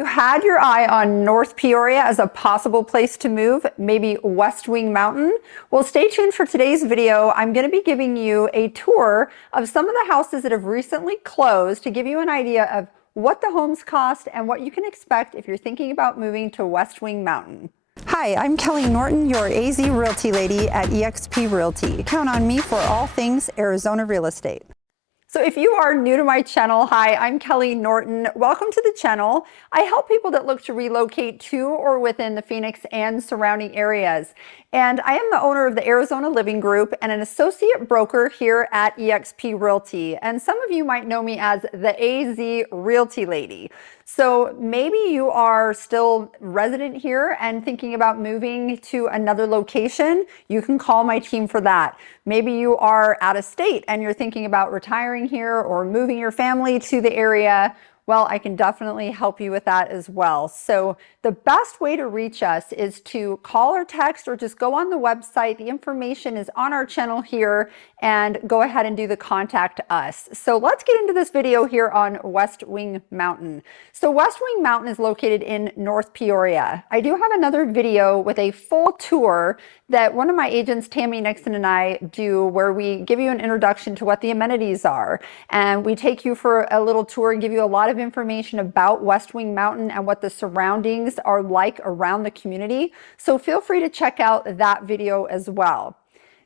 You had your eye on North Peoria as a possible place to move, maybe West Wing Mountain? Well, stay tuned for today's video. I'm going to be giving you a tour of some of the houses that have recently closed to give you an idea of what the homes cost and what you can expect if you're thinking about moving to West Wing Mountain. Hi, I'm Kelley Norton, your AZ Realty lady at EXP Realty. Count on me for all things Arizona real estate. So if you are new to my channel, hi, I'm Kelley Norton. Welcome to the channel. I help people that look to relocate to or within the Phoenix and surrounding areas. And I am the owner of the Arizona Living Group and an associate broker here at EXP Realty. And some of you might know me as the AZ Realty lady. So maybe you are still resident here and thinking about moving to another location. You can call my team for that. Maybe you are out of state and you're thinking about retiring here or moving your family to the area. Well, I can definitely help you with that as well. So the best way to reach us is to call or text or just go on the website. The information is on our channel here, and go ahead and do the contact us. So let's get into this video here on West Wing Mountain. So West Wing Mountain is located in North Peoria. I do have another video with a full tour that one of my agents, Tammy Nixon, and I do, where we give you an introduction to what the amenities are. And we take you for a little tour and give you a lot of information about West Wing Mountain and what the surroundings are like around the community. So feel free to check out that video as well.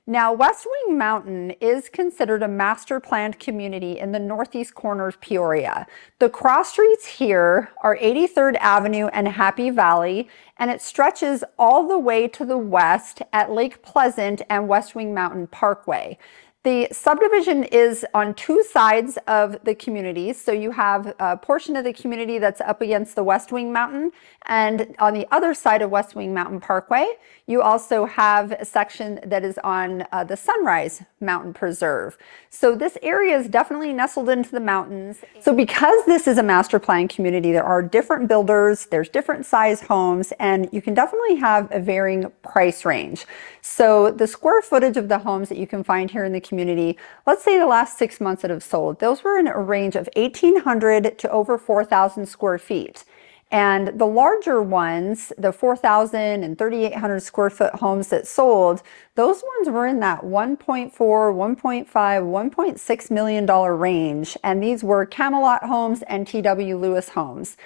Now, West Wing Mountain is considered a master planned community in the northeast corner of Peoria. The cross streets here are 83rd Avenue and Happy Valley, and it stretches all the way to the west at Lake Pleasant and West Wing Mountain Parkway. The subdivision is on two sides of the community. So you have a portion of the community that's up against the West Wing Mountain, and on the other side of West Wing Mountain Parkway, you also have a section that is on the Sunrise Mountain Preserve. So this area is definitely nestled into the mountains. So because this is a master plan community, there are different builders, there's different size homes, and you can definitely have a varying price range. So the square footage of the homes that you can find here in the community, let's say the last 6 months that have sold, those were in a range of 1,800 to over 4,000 square feet. And the larger ones, the 4,000 and 3,800 square foot homes that sold, those ones were in that 1.4, 1.5, $1.6 million range. And these were Camelot homes and TW Lewis homes.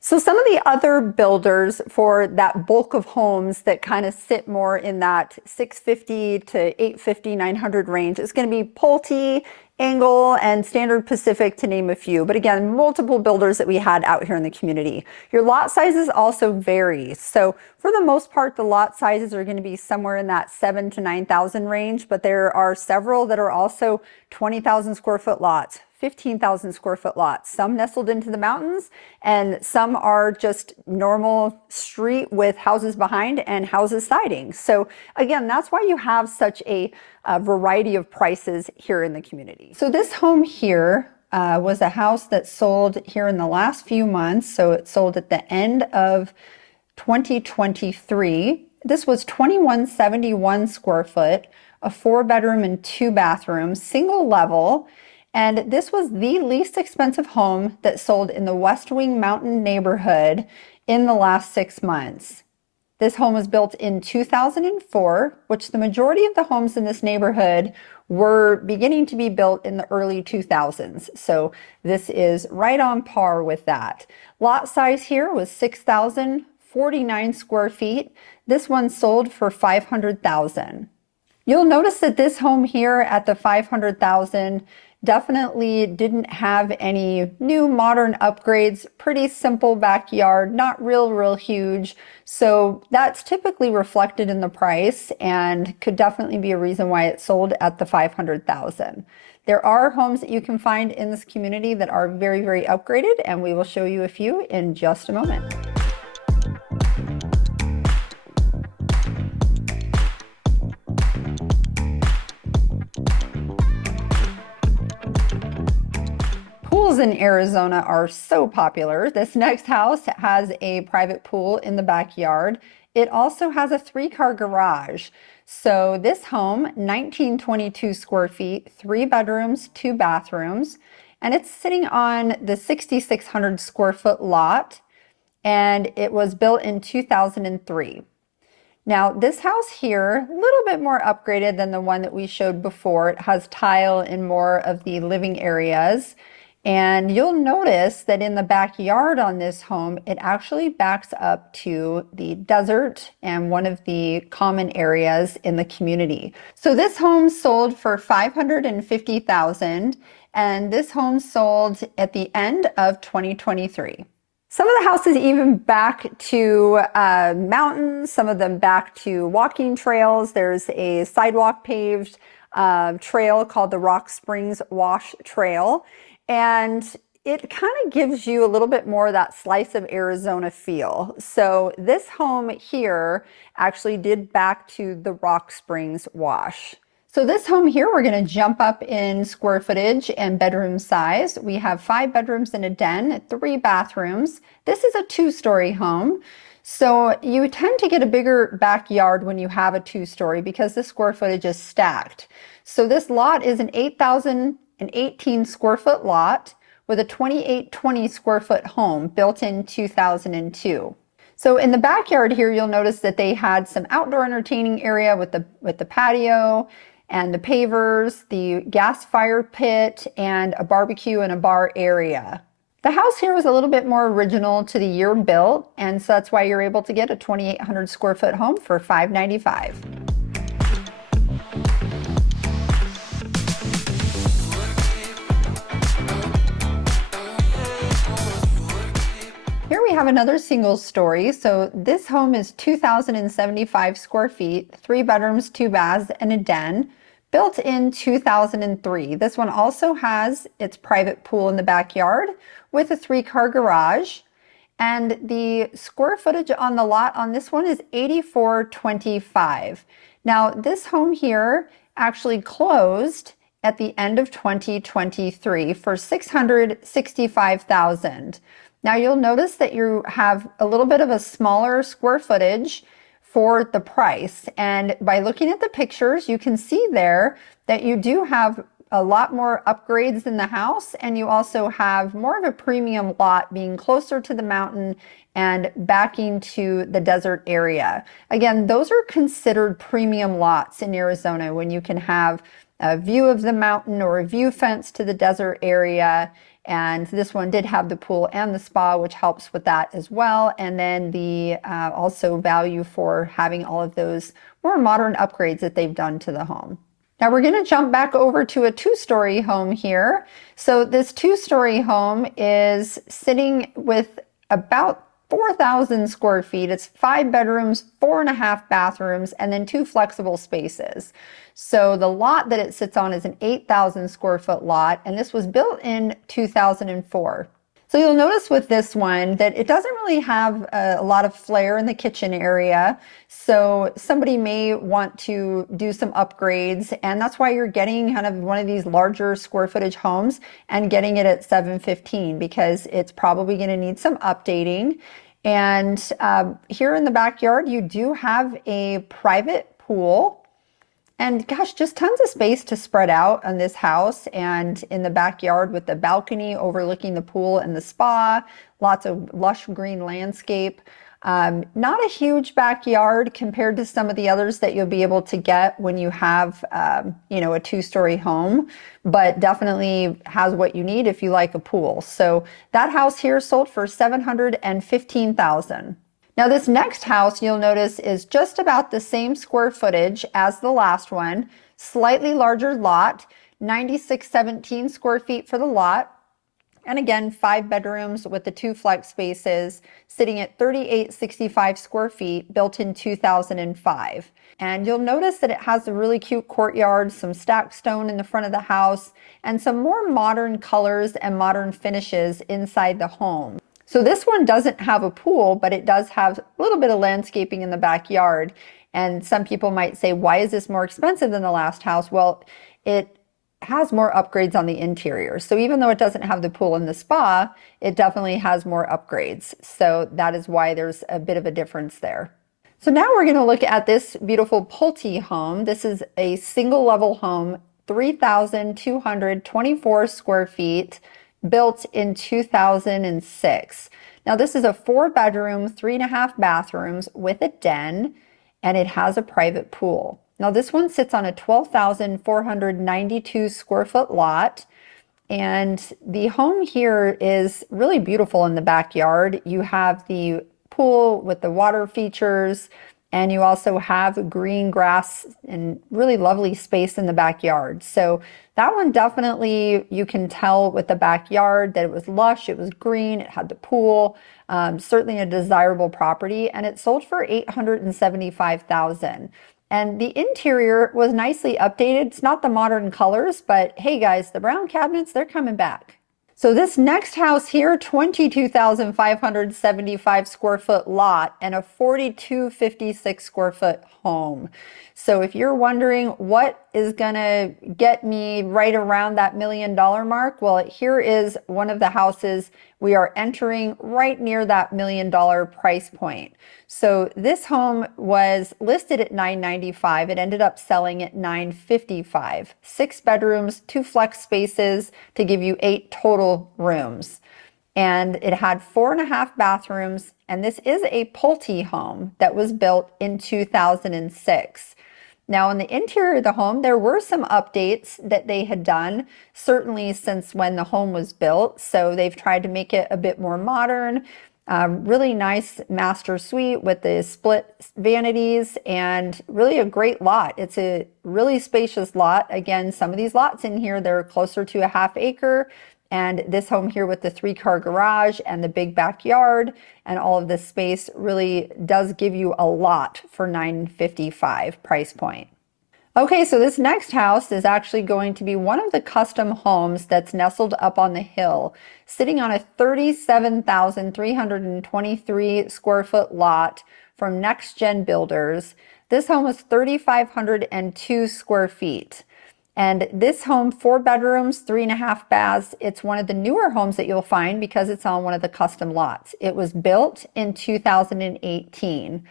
So some of the other builders for that bulk of homes that kind of sit more in that 650 to 850, 900 range is going to be Pulte, Angle, and Standard Pacific, to name a few. But again, multiple builders that we had out here in the community. Your lot sizes also vary. So for the most part, the lot sizes are going to be somewhere in that 7,000 to 9,000 range, but there are several that are also 20,000 square foot lots, 15,000 square foot lots, some nestled into the mountains, and some are just normal street with houses behind and houses siding. So again, that's why you have such a variety of prices here in the community. So this home here was a house that sold here in the last few months. So it sold at the end of 2023. This was 2,171 square foot, a 4-bedroom and 2 bathrooms, single level. And this was the least expensive home that sold in the West Wing Mountain neighborhood in the last 6 months. This home was built in 2004, which the majority of the homes in this neighborhood were beginning to be built in the early 2000s. So this is right on par with that. Lot size here was 6,049 square feet. This one sold for $500,000. You'll notice that this home here at the $500,000 definitely didn't have any new modern upgrades, pretty simple backyard, not real huge. So that's typically reflected in the price and could definitely be a reason why it sold at the $500,000. There are homes that you can find in this community that are very upgraded, and we will show you a few in just a moment. Pools in Arizona are so popular. This next house has a private pool in the backyard. It also has a 3-car garage. So this home, 1,922 square feet, 3 bedrooms, 2 bathrooms, and it's sitting on the 6,600 square foot lot. and it was built in 2003. Now this house here, a little bit more upgraded than the one that we showed before. It has tile in more of the living areas. And you'll notice that in the backyard on this home, it actually backs up to the desert and one of the common areas in the community. So this home sold for $550,000, and this home sold at the end of 2023. Some of the houses even back to mountains, some of them back to walking trails. There's a sidewalk paved trail called the Rock Springs Wash Trail. And it kind of gives you a little bit more of that slice of Arizona feel. So this home here actually did back to the Rock Springs Wash. So this home here, we're going to jump up in square footage and bedroom size. We have 5 bedrooms and a den, 3 bathrooms. This is a 2-story home. So you tend to get a bigger backyard when you have a 2-story because the square footage is stacked. So this lot is an 8,018 square foot lot with a 2,820 square foot home built in 2002. So in the backyard here, you'll notice that they had some outdoor entertaining area with the patio and the pavers, the gas fire pit, and a barbecue and a bar area. The house here was a little bit more original to the year built, and so that's why you're able to get a 2,800 square foot home for $595. Here we have another single story. So this home is 2,075 square feet, 3 bedrooms, 2 baths, and a den, built in 2003. This one also has its private pool in the backyard with a 3-car garage. And the square footage on the lot on this one is 8,425. Now this home here actually closed at the end of 2023 for $665,000. Now you'll notice that you have a little bit of a smaller square footage for the price. And by looking at the pictures, you can see there that you do have a lot more upgrades in the house, and you also have more of a premium lot being closer to the mountain and backing to the desert area. Again, those are considered premium lots in Arizona when you can have a view of the mountain or a view fence to the desert area. And this one did have the pool and the spa, which helps with that as well. And then the also value for having all of those more modern upgrades that they've done to the home. Now we're going to jump back over to a 2-story home here. So this 2-story home is sitting with about 4,000 square feet. It's 5 bedrooms, 4.5 bathrooms, and then 2 flexible spaces. So the lot that it sits on is an 8,000 square foot lot, and this was built in 2004. So you'll notice with this one that it doesn't really have a lot of flair in the kitchen area. So somebody may want to do some upgrades, and that's why you're getting kind of one of these larger square footage homes and getting it at $715, because it's probably going to need some updating. And here in the backyard, you do have a private pool. And gosh, just tons of space to spread out on this house, and in the backyard with the balcony overlooking the pool and the spa, lots of lush green landscape. Not a huge backyard compared to some of the others that you'll be able to get when you have, you know, a 2-story home, but definitely has what you need if you like a pool. So that house here sold for $715,000. Now this next house, you'll notice, is just about the same square footage as the last one, slightly larger lot, 9,617 square feet for the lot. And again, 5 bedrooms with the 2 flex spaces, sitting at 3,865 square feet, built in 2005. And you'll notice that it has a really cute courtyard, some stacked stone in the front of the house, and some more modern colors and modern finishes inside the home. So this one doesn't have a pool, but it does have a little bit of landscaping in the backyard. And some people might say, why is this more expensive than the last house? Well, it has more upgrades on the interior. So even though it doesn't have the pool and the spa, it definitely has more upgrades. So that is why there's a bit of a difference there. So now we're going to look at this beautiful Pulte home. This is a single level home, 3,224 square feet, built in 2006. Now this is a 4-bedroom, 3.5 bathrooms with a den, and it has a private pool. Now this one sits on a 12,492 square foot lot. And the home here is really beautiful in the backyard. You have the pool with the water features, and you also have green grass and really lovely space in the backyard. So that one definitely, you can tell with the backyard that it was lush, it was green, it had the pool, certainly a desirable property, and it sold for $875,000. And the interior was nicely updated. It's not the modern colors, but hey guys, the brown cabinets, they're coming back. So this next house here, 22,575 square foot lot and a 4,256 square foot home. So if you're wondering what is gonna get me right around that $1 million mark, well, here is one of the houses we are entering right near that $1 million price point. So this home was listed at $995. It ended up selling at $955. 6 bedrooms, 2 flex spaces to give you 8 total rooms. And it had 4.5 bathrooms. And this is a Pulte home that was built in 2006. Now, in the interior of the home, there were some updates that they had done, certainly since when the home was built. So they've tried to make it a bit more modern. Really nice master suite with the split vanities and really a great lot. It's a really spacious lot. Again, some of these lots in here, they're closer to a ½ acre. And this home here with the 3-car garage and the big backyard and all of this space really does give you a lot for $955 price point. Okay, so this next house is actually going to be one of the custom homes that's nestled up on the hill, sitting on a 37,323 square foot lot from Next Gen Builders. This home is 3,502 square feet. And this home, 4 bedrooms, 3.5 baths, it's one of the newer homes that you'll find because it's on one of the custom lots. It was built in 2018.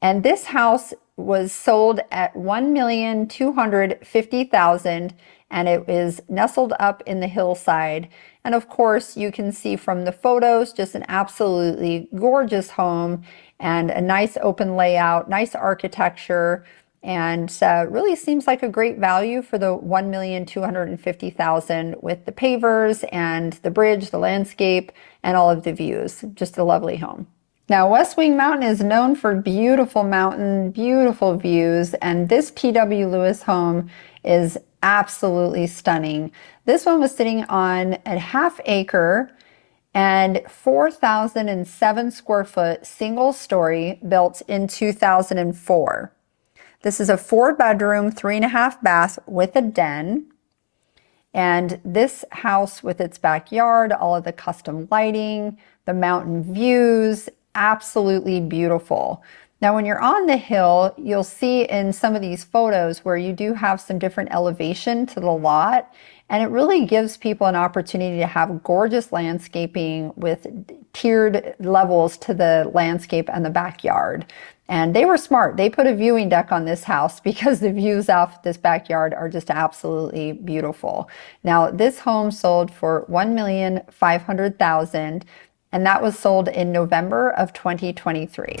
And this house was sold at $1,250,000, and it is nestled up in the hillside. And of course, you can see from the photos, just an absolutely gorgeous home and a nice open layout, nice architecture, and really seems like a great value for the $1,250,000 with the pavers and the bridge, the landscape, and all of the views. Just a lovely home. Now, West Wing Mountain is known for beautiful mountain, beautiful views, and this T.W. Lewis home is absolutely stunning. This one was sitting on a ½ acre and 4,007 square foot single story built in 2004. This is a 4-bedroom, 3.5 bath with a den. And this house with its backyard, all of the custom lighting, the mountain views, absolutely beautiful. Now, when you're on the hill, you'll see in some of these photos where you do have some different elevation to the lot, and it really gives people an opportunity to have gorgeous landscaping with tiered levels to the landscape and the backyard. And they were smart. They put a viewing deck on this house because the views off this backyard are just absolutely beautiful. Now, this home sold for $1,500,000, and that was sold in November of 2023.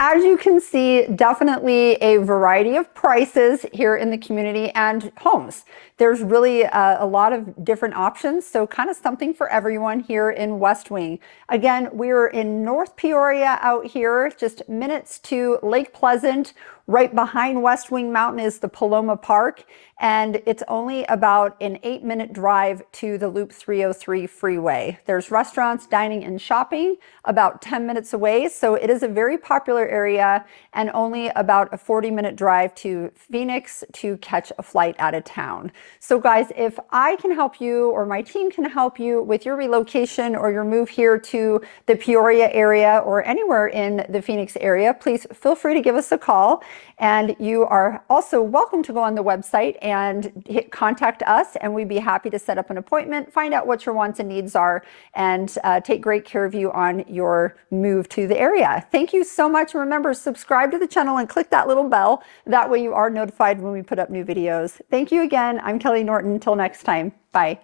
As you can see, definitely a variety of prices here in the community and homes. There's really a lot of different options, so kind of something for everyone here in West Wing. Again, we're in North Peoria out here, just minutes to Lake Pleasant. Right behind West Wing Mountain is the Paloma Park, and it's only about an 8-minute drive to the Loop 303 freeway. There's restaurants, dining, and shopping about 10 minutes away, so it is a very popular area and only about a 40-minute drive to Phoenix to catch a flight out of town. So guys, if I can help you or my team can help you with your relocation or your move here to the Peoria area or anywhere in the Phoenix area, please feel free to give us a call. And you are also welcome to go on the website and contact us, and we'd be happy to set up an appointment, find out what your wants and needs are, and take great care of you on your move to the area. Thank you so much. Remember, subscribe to the channel and click that little bell. That way you are notified when we put up new videos. Thank you again. I'm Kelley Norton. Until next time. Bye.